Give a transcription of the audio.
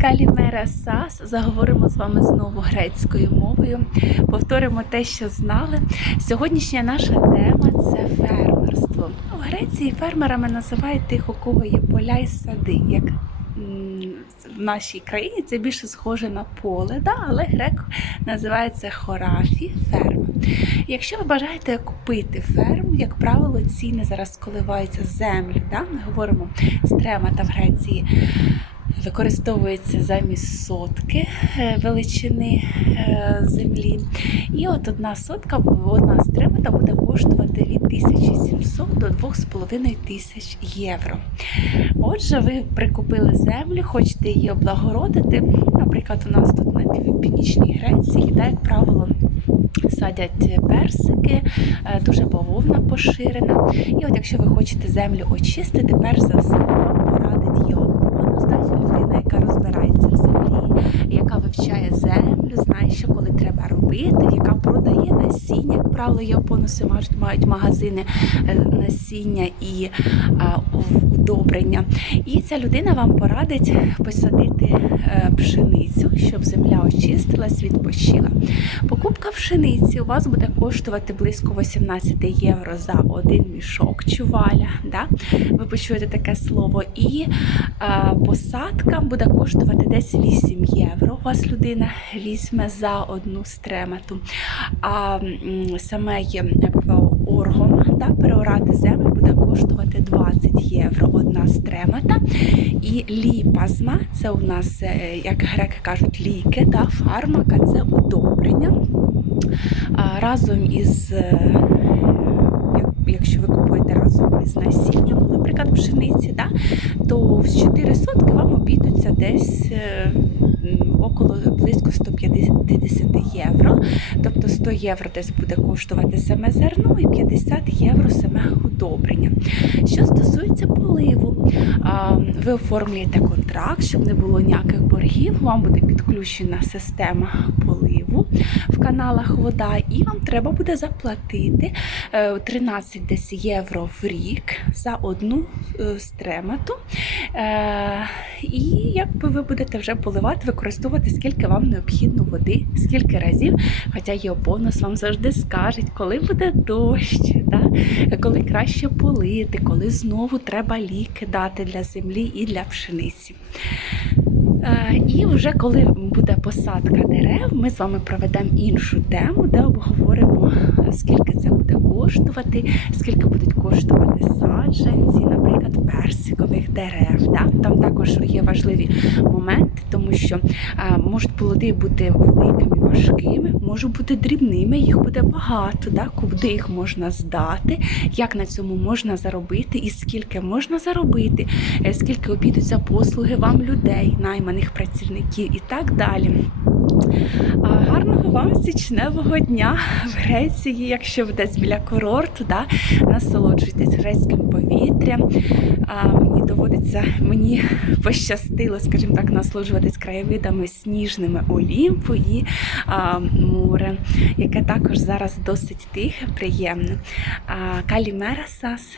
Калімера Сас. Заговоримо з вами знову грецькою мовою. Повторимо те, що знали. Сьогоднішня наша тема це фермерство. У Греції фермерами називають тих, у кого є поля і сади. Як в нашій країні це більше схоже на поле, да? але грек називається хорафі ферма. Якщо ви бажаєте купити ферму, як правило, ціни зараз коливаються землі. Да? Ми говоримо стрема та в Греції використовується замість сотки е, величини е, землі. І от одна сотка, одна стремета буде коштувати від 1700 до 2,5 тисяч євро. Отже, ви прикупили землю, хочете її облагородити. Наприклад, у нас тут на північній Греції, та, як правило, садять персики, е, дуже бавовна поширена. І от якщо ви хочете землю очистити, перш за все вам порадить Йоопонус, людина, яка розбирається в землі, яка вивчає землю, знає, що коли треба робити, яка продає насіння. Як правило, Йоопонуси мають, мають магазини е, насіння і а, удобрення. І ця людина вам порадить посадити е, пшеницю, щоб земля очистилась, відпочила. Покупка пшениці у вас буде коштувати близько 18 євро за один мішок чуваля. Да? Ви почуєте таке слово. І е, посадка буде коштувати десь 8 євро. У вас людина візьме за одну стремету. А саме є оргом, да, переорати землю буде коштувати 20 євро одна стремета. І ліпазма це у нас, е, як греки кажуть, ліки, да, фармака це удобрення. Разом із, е, якщо ви купуєте разом із насінням, наприклад, пшениці, да, то в 4 сотки вам обійдуться десь е, около близько 150 євро. Тобто 100 євро десь буде коштувати саме зерно і 50 євро саме удобрення. Що стосується поливу, ви оформлюєте контракт, щоб не було ніяких боргів. Вам буде підключена система поливу в каналах вода, і вам треба буде заплатити е, 13 десь євро в рік за одну е, стремету. Е, І якби ви будете вже поливати, використовувати скільки вам необхідно води, скільки разів. Хоча є бонус, вам завжди скажуть, коли буде дощ, да? коли краще полити, коли знову треба ліки дати для землі і для пшениці. Е, І вже коли буде посадка дерев, ми з вами проведемо іншу тему, де обговоримо, скільки це буде коштувати, скільки будуть коштувати саджанці, наприклад, персикових дерев. Да? Там також є важливі моменти, тому що е, можуть плоди бути великими, важкими, можуть бути дрібними, їх буде багато, да? куди їх можна здати, як на цьому можна заробити і скільки можна заробити, е, скільки обійдуться послуги вам людей, найманих працівників і так далі. Гарного вам січневого дня в Греції, якщо ви десь біля курорту, да, насолоджуйтесь грецьким повітрям. Мені доводиться, мені пощастило, скажімо так, насолоджуватись краєвидами сніжними Олімпу і а, море, яке також зараз досить тихе, приємне. А, Калімера Сас.